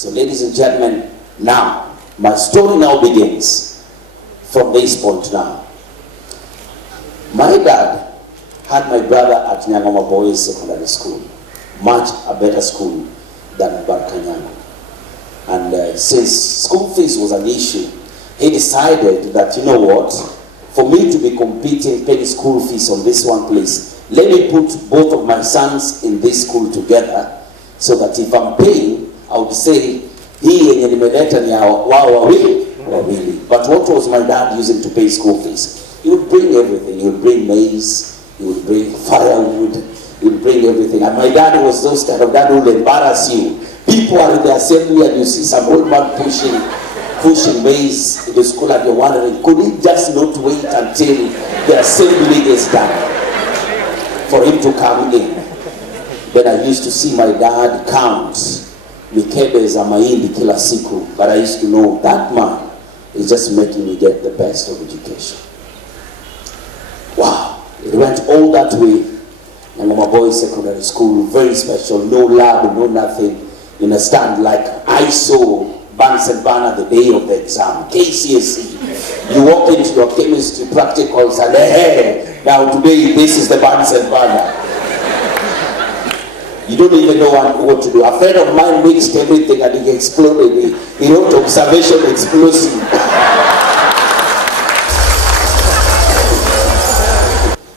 So ladies and gentlemen, now, my story now begins from this point now. My dad had my brother at Nyangoma Boys Secondary School, much a better school than Barkanyango. And since school fees was an issue, he decided that, you know what, for me to be competing paying school fees on this one place, let me put both of my sons in this school together, so that if I'm paying, I would say, he and wawili. But what was my dad using to pay school fees? He would bring everything. He would bring maize, he would bring firewood, he would bring everything. And my dad was those kind of dad who would embarrass you. People are in the assembly and you see some old man pushing maize in the school and you're wondering, could he just not wait until the assembly is done for him to come in? Then I used to see my dad count mikebe za mahindi kila siku, but I used to know that man is just making me get the best of education. Wow, it went all that way. Nyangoma Boys Secondary School, very special, no lab, no nothing. In a stand like I saw Bunsen Banner the day of the exam, KCSE. You walk into your chemistry practicals and hey, now today this is the Bunsen Banner. You don't even know what to do. A friend of mine mixed everything and he exploded. He wrote observation explosive.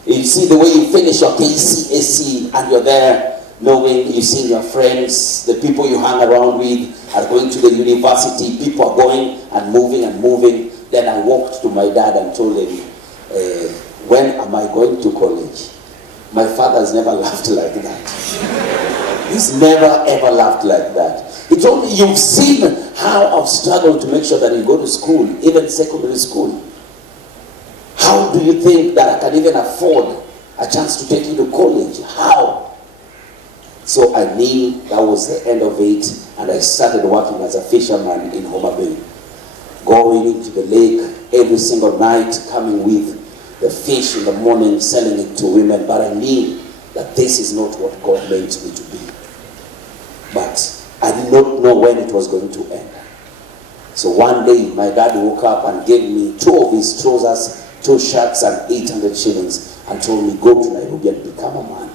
You see the way you finish your KCSE and you're there knowing you see your friends, the people you hang around with are going to the university, people are going and moving. Then I walked to my dad and told him, when am I going to college? My father's never laughed like that. He's never ever laughed like that. He told me, you've seen how I've struggled to make sure that you go to school, even secondary school. How do you think that I can even afford a chance to take you to college? How? So I knew that was the end of it, and I started working as a fisherman in Homa Bay. Going into the lake every single night, coming with the fish in the morning, selling it to women. But I knew that this is not what God meant me to be. But I did not know when it was going to end. So one day, my dad woke up and gave me 2 of his trousers, 2 shirts, and 800 shillings, and told me, go to Nairobi and become a man.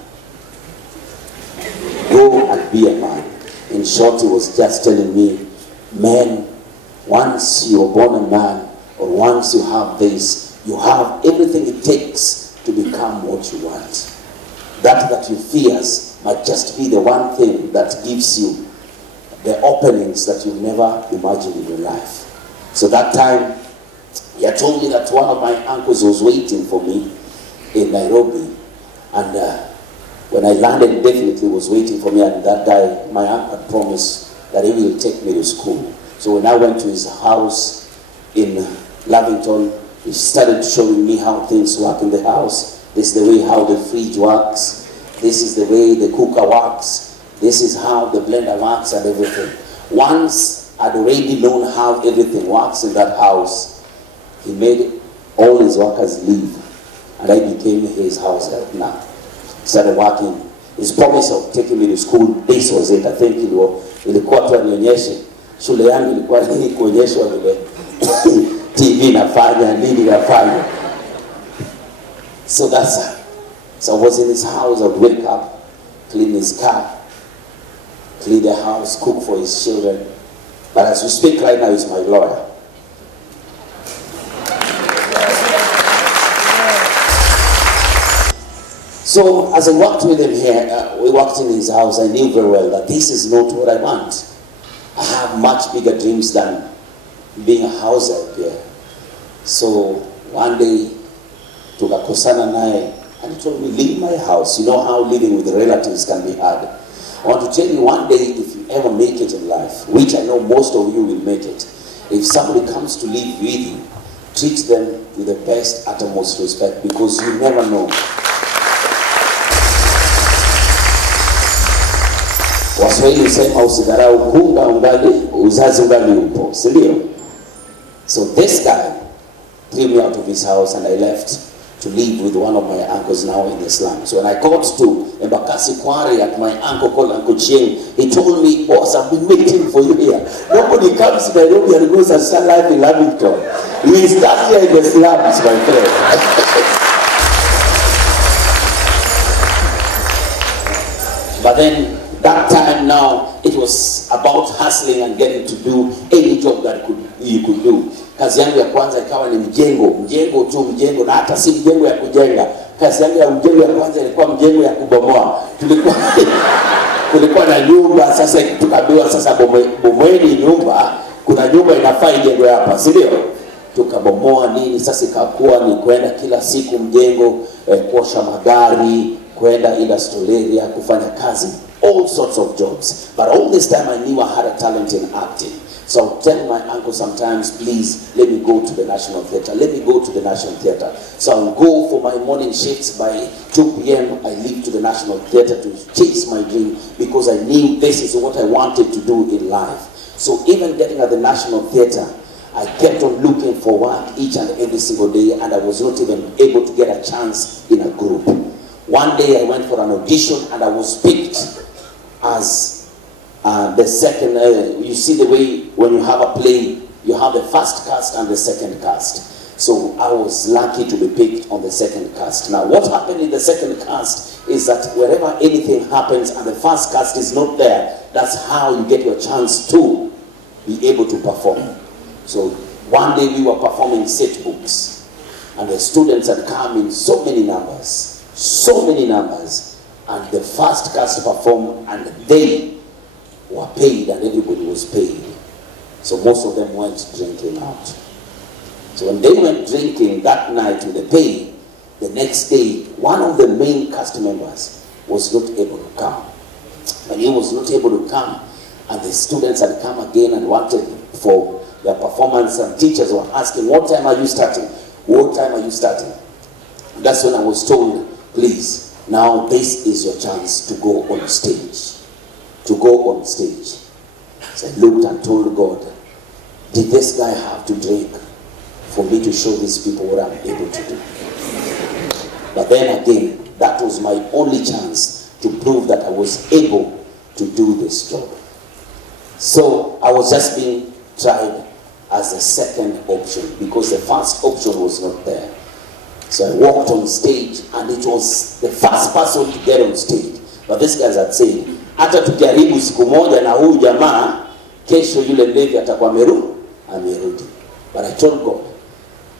Go and be a man. In short, he was just telling me, man, once you're born a man, or once you have this, you have everything it takes to become what you want. That you fears might just be the one thing that gives you the openings that you never imagined in your life. So that time, he had told me that one of my uncles was waiting for me in Nairobi. And when I landed, definitely was waiting for me. And that guy, my uncle, had promised that he will take me to school. So when I went to his house in Lavington, he started showing me how things work in the house. This is the way how the fridge works. This is the way the cooker works. This is how the blender works and everything. Once I'd already known how everything works in that house, he made all his workers leave. And I became his house help now. Started working. His promise of taking me to school, this was it. I think ilikuwa tu anionyeshe. Shule yangu ilikuwa nini kuonyeshwa vile TV nafanya, nini nafanya. So so I was in his house. I would wake up, clean his car, clean the house, cook for his children. But as we speak right now, he's my lawyer. So as I walked with him here, we walked in his house, I knew very well that this is not what I want. I have much bigger dreams than being a house help here. So one day, tukakosana naye, and he told me, leave my house. You know how living with relatives can be hard. I want to tell you, one day, if you ever make it in life, which I know most of you will make it, if somebody comes to live with you, treat them with the best, uttermost respect, because you never know. Waswahili husema usidharau kunga ungali uzazi ungali upo, si ndio? So this guy threw me out of his house and I left to live with one of my uncles now in the slums. When I got to Embakasi Quarry at my uncle called Uncle Cheng, he told me, boss, I've been waiting for you here. Nobody comes to Nairobi and goes and start life in Lamington. We start here in the slums, my friend. But then, that time now, it was about hustling and getting to do any job that you could do. Kazi yangu ya kwanza ikawa ni mjengo, na hata si mjengo ya kujenga. Kazi yangu ya mjengo ya kwanza ilikuwa mjengo ya kubomoa. Kulikuwa na nyumba, sasa tukaambiwa sasa bomoeni nyumba, kuna nyumba inafaa ijengwe hapa, si ndio? Tukabomoa nini, sasa ikakuwa ni kwenda kila siku mjengo, kuosha magari, kwenda industrial area, kufanya kazi, all sorts of jobs. But all this time I knew I had a talent in acting. So I'll tell my uncle sometimes, please, let me go to the National Theatre. Let me go to the National Theatre. So I'll go for my morning shifts. By 2 p.m., I leave to the National Theatre to chase my dream, because I knew this is what I wanted to do in life. So even getting at the National Theatre, I kept on looking for work each and every single day, and I was not even able to get a chance in a group. One day I went for an audition, and I was picked as the second. You see the way when you have a play, you have the first cast and the second cast. So I was lucky to be picked on the second cast. Now what happened in the second cast is that wherever anything happens and the first cast is not there, that's how you get your chance to be able to perform. So one day we were performing set books, and the students had come in so many numbers, and the first cast performed, and they were paid, and everybody was paid. So most of them went drinking out. So when they went drinking that night with the pay, the next day, one of the main cast members was not able to come. When he was not able to come, and the students had come again and wanted for their performance, and teachers were asking, what time are you starting? What time are you starting? That's when I was told, please, now this is your chance to go on stage. To go on stage. So I looked and told God, did this guy have to drink for me to show these people what I'm able to do? But then again, that was my only chance to prove that I was able to do this job. So I was just being tried as the second option, because the first option was not there. So I walked on stage, and it was the first person to get on stage. But these guys had said, hata tukijaribu siku moja na huyu jamaa, kesho yule mlevi atakuwa amerudi. But I told God,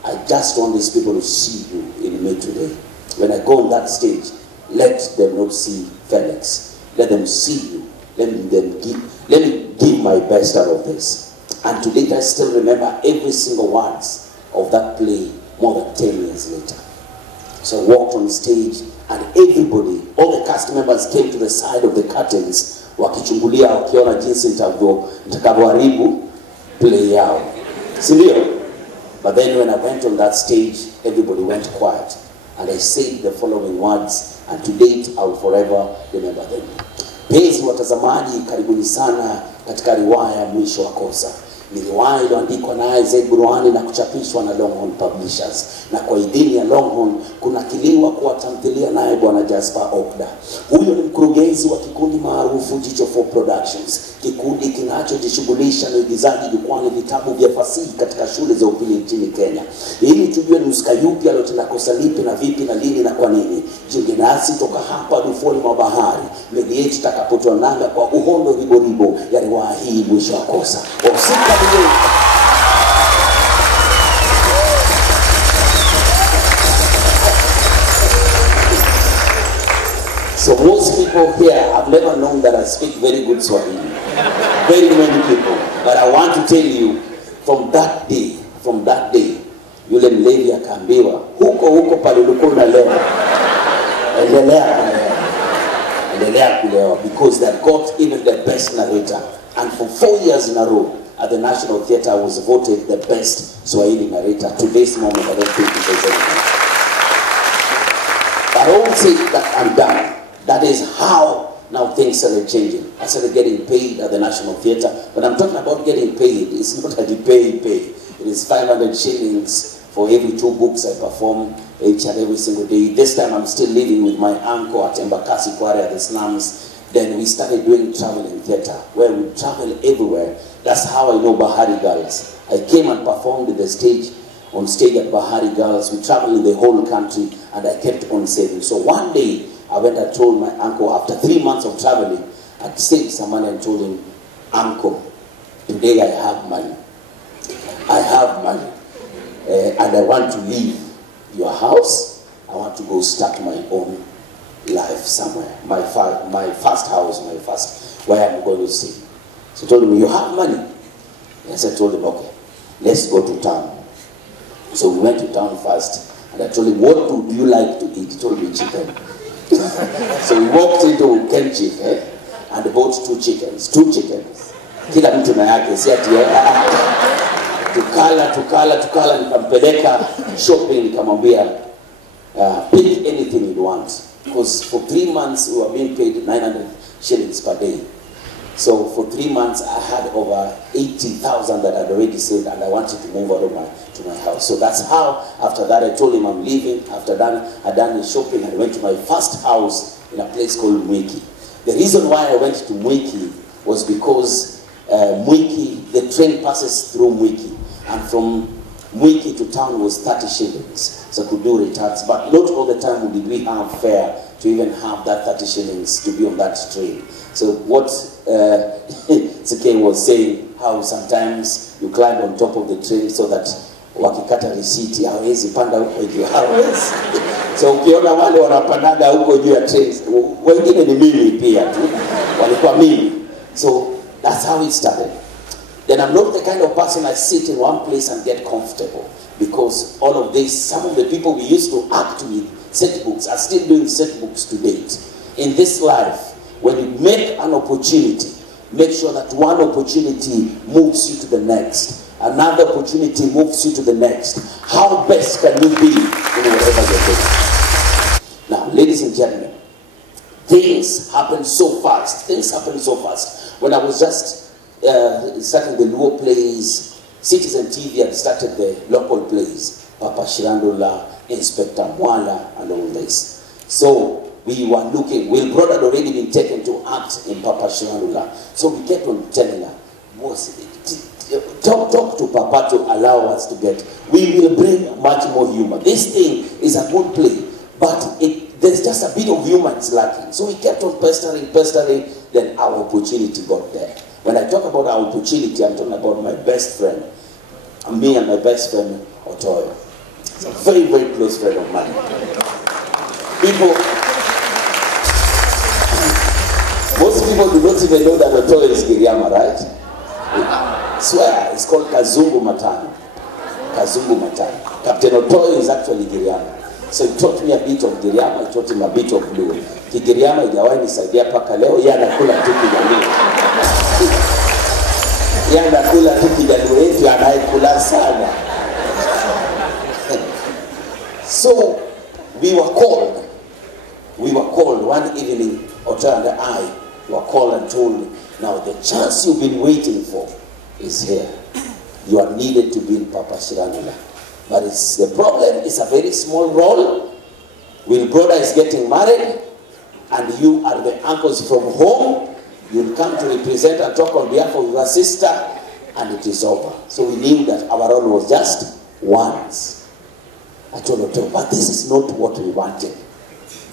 I just want these people to see you in me today. When I go on that stage, let them not see Felix. Let them see you. Let me give my best out of this. And today I still remember every single words of that play more than 10 years later. So I walked on stage, and everybody, all the cast members came to the side of the curtains, wakichungulia wakiona jinsi nitakavyoharibu play yao. Sindio? But then when I went on that stage, everybody went quiet, and I said the following words, and to date I will forever remember them. Penzi watazamaji, karibuni sana katika riwaya Mwisho wa Kosa. Ni riwaya iliyoandikwa na Isaac Burwani na kuchapishwa na Longhorn Publishers. Na kwa idhini ya Longhorn kunakiliwa kuwa tamthilia naye Bwana Jasper Okda. Huyo ni mkurugenzi wa kikundi maarufu Jicho 4 Productions, kikundi kinachojishughulisha na uigizaji jukwani vitabu vya fasihi katika shule za upili nchini Kenya. Ili tujue ni mhusika yupi aliyotenda kosa lipi na vipi na lini na kwa nini, jiunge nasi toka hapa ufuoni mwa bahari, meli yetu itakapotoa nanga kwa uhondo riboribo ya riwaya hii Mwisho wa Kosa. So most people here have never known that I speak very good Swahili. Very many people. But I want to tell you, from that day, yule mlevi akaambiwa, huko pale ulikuwa unalewa, endelea kulewa, because that got even the best narrator. And for 4 years in a row, at the National Theatre, I was voted the best Swahili narrator. To this moment, I don't think there's anything. But I won't say that I'm done. That is how now things started changing. I started getting paid at the National Theatre. When I'm talking about getting paid, it's not a pay. It is 500 shillings for every 2 books I perform. each and every single day. This time I'm still living with my uncle at Embakasi Kware, the slums. Then we started doing traveling theater, where we travel everywhere. That's how I know Bahari Girls. I came and performed on stage at Bahari Girls. We traveled in the whole country, and I kept on saving. So one day, I went and told my uncle, after 3 months of traveling, I'd saved some money and told him, Uncle, today I have money. I have money. And I want to leave your house. I want to go start my own life somewhere. My first house, where I'm going to stay. So I told him, you have money? Yes, I told him, okay, let's go to town. So we went to town first, and I told him, what would you like to eat? He told me chicken. So we walked into Kenchi and bought 2 chickens. Kila mtu na yake, si ati tukala, nikampeleka shopping, nikamwambia, pick anything you want. Because for 3 months we were being paid 900 shillings per day. So for 3 months I had over 80,000 that I'd already saved, and I wanted to move out of to my house. So that's how, after that, I told him I'm leaving. After that, I'd done the shopping and I went to my first house in a place called Mwiki. The reason why I went to Mwiki was because Mwiki, the train passes through Mwiki, and from Mwiki to town was 30 shillings. So I could do returns, but not all the time did we have fare to even have that 30 shillings to be on that train. So what Sike was saying, how sometimes you climb on top of the train so that wakikata risiti hawezi panda huko juu, hawezi. So ukiona wale wanapandaga huko juu ya train, wengine ni mimi pia tu, walikuwa mimi. So that's how it started. Then I'm not the kind of person I sit in one place and get comfortable, because all of this, some of the people we used to act with, set books, are still doing set books to date. In this life, when you make an opportunity, make sure that one opportunity moves you to the next. Another opportunity moves you to the next. How best can you be in whatever you're doing? Now, ladies and gentlemen, things happen so fast. When I was just starting the Luo plays, Citizen TV had started the local plays, Papa Shirandula, Inspector Mwala, and all this. So we were looking, Will Broad had already been taken to act in Papa Shirandula. So we kept on telling her, talk to Papa to allow us to get, we will bring much more humor. This thing is a good play, but there's just a bit of humor it's lacking. So we kept on pestering, then our opportunity got there. When I talk about our opportunity, I'm talking about my best friend, me and my best friend, Otoyo. It's a very, very close friend of mine. Most people do not even know that Otoyo is Giriama, right? I swear, it's called Kazungu Matano. Captain Otoyo is actually Giriama. So he taught me a bit of Giriama, he taught him a bit of Luo. Kigiriama ijawahi nisaidia paka leo, yeye anakula tu Kijaluo. Yeye anakula tu Kijaluo, yetu anayekula sana. So we were called one evening, Otoyo and I were called and told, now the chance you've been waiting for is here. You are needed to be in Papa Shirandula. But the problem is a very small role. Will brother is getting married, and you are the uncles from home. You'll come to represent and talk on behalf of your sister, and it is over. So we knew that our role was just once. I told her, but this is not what we wanted.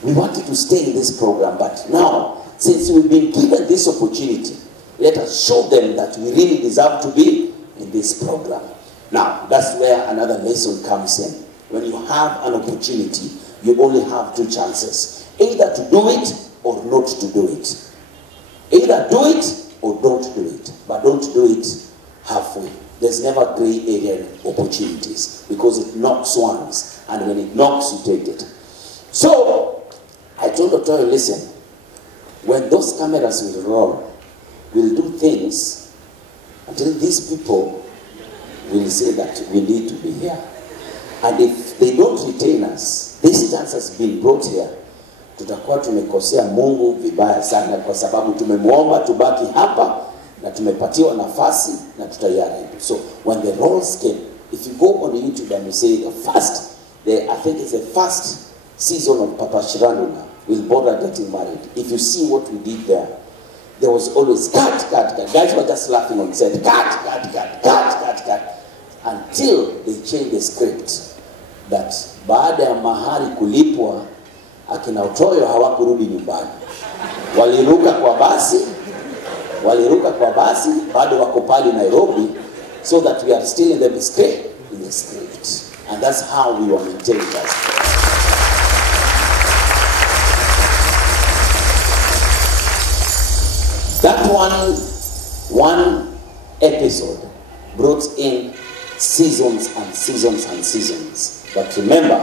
We wanted to stay in this program, but now, since we've been given this opportunity, let us show them that we really deserve to be in this program. Now, that's where another lesson comes in. When you have an opportunity, you only have 2 chances. Either to do it or not to do it. Either do it or don't do it. But don't do it halfway. There's never gray area in opportunities, because it knocks once, and when it knocks, you take it. So, I told Otoyo, listen, when those cameras will roll, we'll do things until these people will say that we need to be here. And if they don't retain us, this chance has been brought here, tutakuwa tumekosea Mungu vibaya sana, kwa sababu tumemwomba tubaki hapa na tumepatiwa nafasi na tutayaribu. So when the roles came, if you go on YouTube and you say the first I think it's the first season of Papa Shirandula with Border getting married. If you see what we did there, there was always cut, cut, cut. Guys were just laughing and said, cut, cut, cut, cut, cut, cut. Until they changed the script that baada ya mahari kulipwa, akina Utoyo hawakurudi nyumbani. Waliruka kwa basi, bado wako pale Nairobi, so that we are still in the script. And that's how we were maintaining us. That one episode brought in seasons and seasons and seasons. But remember,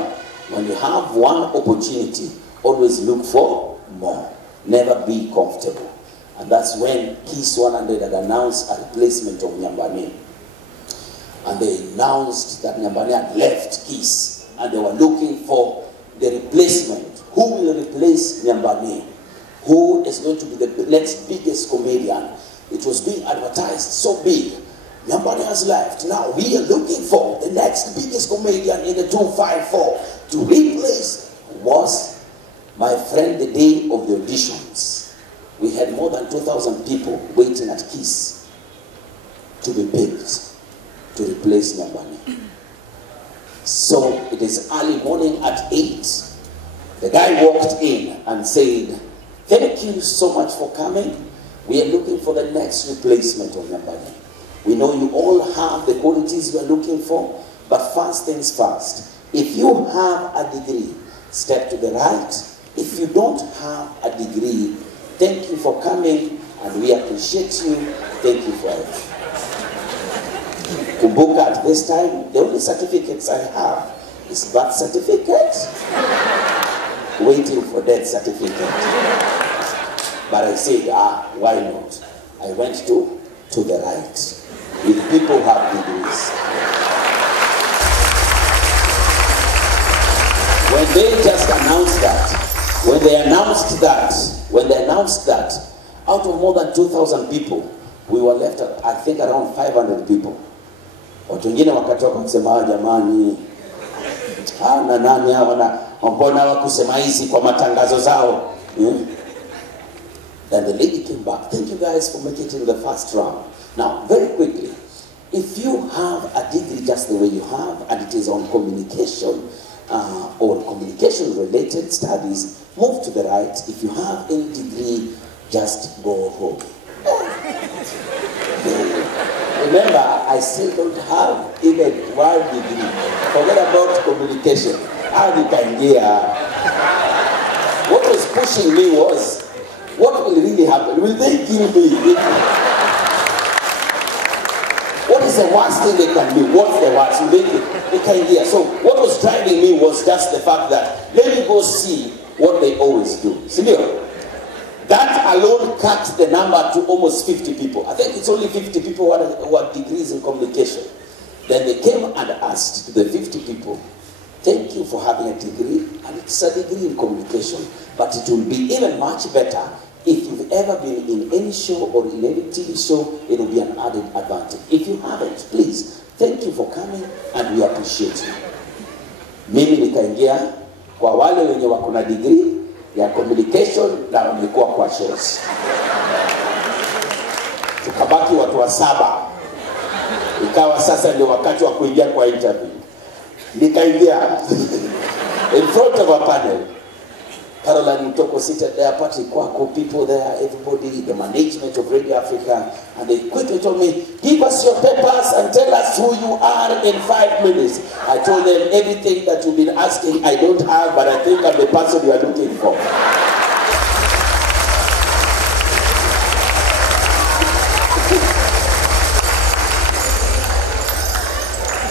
when you have one opportunity, always look for more. Never be comfortable. And that's when Kiss 100 had announced a replacement of Nyambane. And they announced that Nyambane had left Kiss. And they were looking for the replacement. Who will replace Nyambane? Who is going to be the next biggest comedian? It was being advertised so big. Nyambane has left. Now we are looking for the next biggest comedian in the 254 to replace. Was, my friend, the day of the auditions. We had more than 2,000 people waiting at Kiss to be picked to replace Nyambane. So it is early morning at 8. The guy walked in and said, "Thank you so much for coming. We are looking for the next replacement of Nyambane. We know you all have the qualities we are looking for, but first things first. If you have a degree, step to the right. If you don't have a degree, thank you for coming, and we appreciate you. Thank you for everything." Kumbuka, at this time, the only certificates I have is birth certificate, waiting for death certificate. But I said, why not? I went to the right, with people who have degrees. When they just announced that, out of more than 2,000 people, we were left at, I think, around 500 people. Watu wengine wakatoka kusema, jamani, na nani hawa mbona wakusema hizi kwa matangazo zao? Then the lady came back. "Thank you guys for making it in the first round." Now, very quickly, if you have a degree just the way you have, and it is on communication or communication-related studies, move to the right. If you have any degree, just go home. Remember, I still don't have even one degree. Forget about communication. What was pushing me was, what will really happen? Will they kill me? What is the worst thing they can do? What's the worst? They can hear. So what was driving me was just the fact that, let me go see what they always do. See, that alone cut the number to almost 50 people. I think it's only 50 people who had degrees in communication. Then they came and asked the 50 people, "Thank you for having a degree, and it's a degree in communication, but it will be even much better if you've ever been in any show or in any TV show. It will be an added advantage. If you haven't, please, thank you for coming, and we appreciate you." Mimi nikaingia kwa wale wenye wako na degree ya communication na wamekuwa kwa shows. Tukabaki watu wa 7. Ikawa sasa ndio wakati wa kuingia kwa interview. Nikaingia in front of a panel. Caroline Mtoko seated there, Patrick Kwako, people there, everybody, the management of Radio Africa, and they quickly told me, "Give us your papers and tell us who you are in 5 minutes." I told them, "Everything that you've been asking, I don't have, but I think I'm the person you are looking for."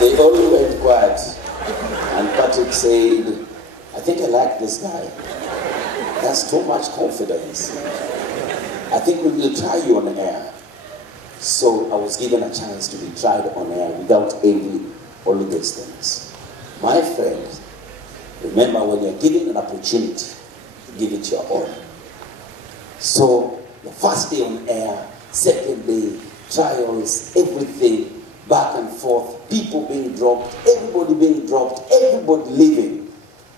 They all went quiet, and Patrick said, "I think I like this guy. That's too much confidence. I think we will try you on air." So I was given a chance to be tried on air without all of these things. My friend, remember, when you're given an opportunity, give it your all. So the first day on air, second day, trials, everything, back and forth, people being dropped, everybody being dropped, everybody leaving,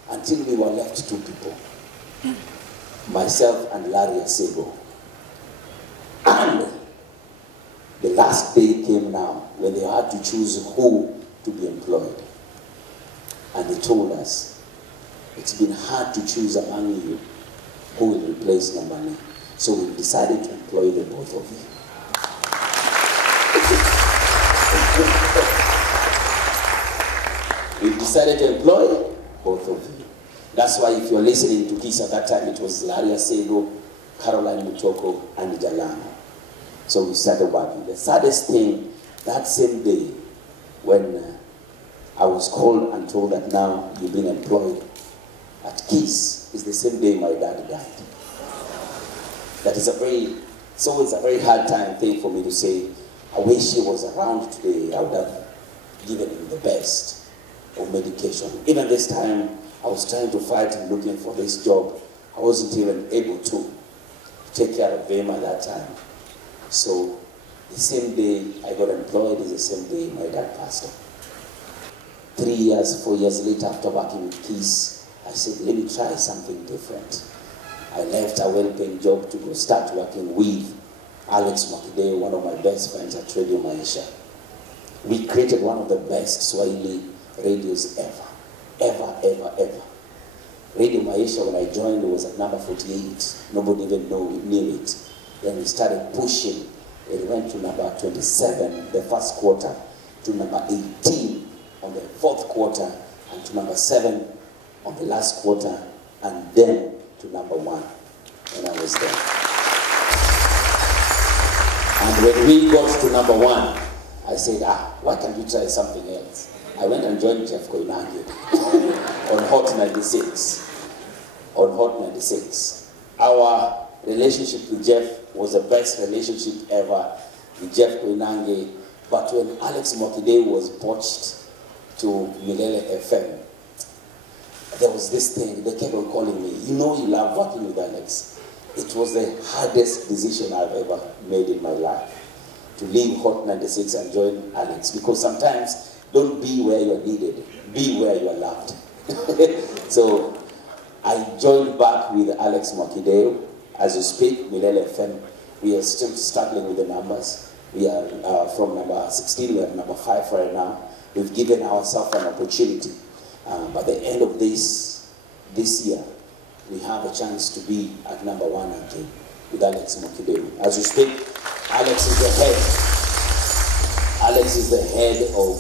until we were left 2 people. Myself and Larry Asego. And the last day came now when they had to choose who to be employed. And they told us, it's been hard to choose among you who will replace Nambani. So we decided to employ the both of you. We decided to employ both of you. That's why if you're listening to Kiss at that time, it was Larry Asego, Caroline Mutoko, and Jalango. So we started working. The saddest thing, that same day, when I was called and told that now you've been employed at Kiss, is the same day my dad died. That is it's always a very hard thing for me to say, I wish he was around today, I would have given him the best of medication. Even this time, I was trying to fight and looking for this job. I wasn't even able to take care of him at that time. So the same day I got employed is the same day my dad passed on. 3 years, 4 years later, after working with Kiss, I said, let me try something different. I left a well-paying job to go start working with Alex Makide, one of my best friends at Radio Maisha. We created one of the best Swahili radios ever. Radio Maisha, when I joined, it was at number 48. Nobody even knew it. Then we started pushing. It went to number 27 the first quarter, to number 18 on the fourth quarter, and to number 7 on the last quarter, and then to number 1 when I was there. And when we got to number 1, I said, why can't we try something else? I went and joined Jeff Koinange on Hot 96. On Hot 96. Our relationship with Jeff was the best relationship ever with Jeff Koinange. But when Alex Mokide was poached to Milele FM, there was this thing, they kept on calling me, you know you love working with Alex. It was the hardest decision I've ever made in my life, to leave Hot 96 and join Alex. Because sometimes, don't be where you're needed, be where you're loved. So I joined back with Alex Mokide. As you speak, Milele FM, we are still struggling with the numbers. We are from number 16, we're at number 5 right now. We've given ourselves an opportunity. By the end of this year, we have a chance to be at number 1 again with Alex Mokide. As you speak, Alex is the head. Alex is the head of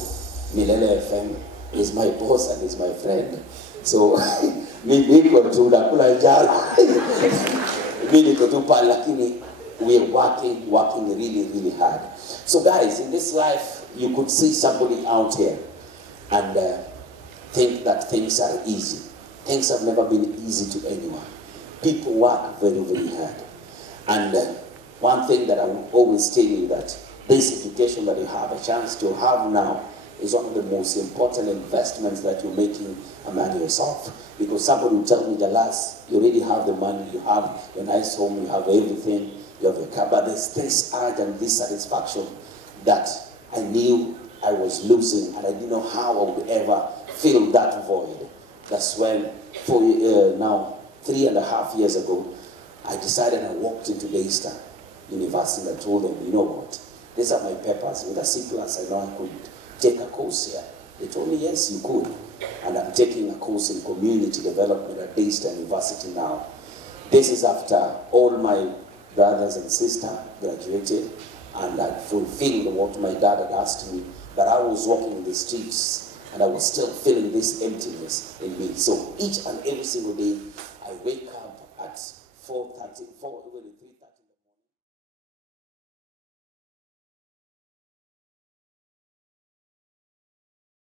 Milele FM. He's my boss and he's my friend. So, we are working really, really hard. So guys, in this life, you could see somebody out here and think that things are easy. Things have never been easy to anyone. People work very, very hard. And one thing that I will always tell you, that this education that you have a chance to have now is one of the most important investments that you're making among yourself. Because somebody will tell me, Jalas, you already have the money, you have a nice home, you have everything, you have a car, but there's this urge and this satisfaction that I knew I was losing, and I didn't know how I would ever fill that void. That's when, now 3.5 years ago, I decided, I walked into Daystar University and I told them, you know what, these are my papers. With a C+, I know I could take a course here. They told me, yes, you could. And I'm taking a course in community development at Daystar University now. This is after all my brothers and sisters graduated, and I fulfilled what my dad had asked me, that I was walking in the streets and I was still feeling this emptiness in me. So each and every single day, I wake up at 4:30.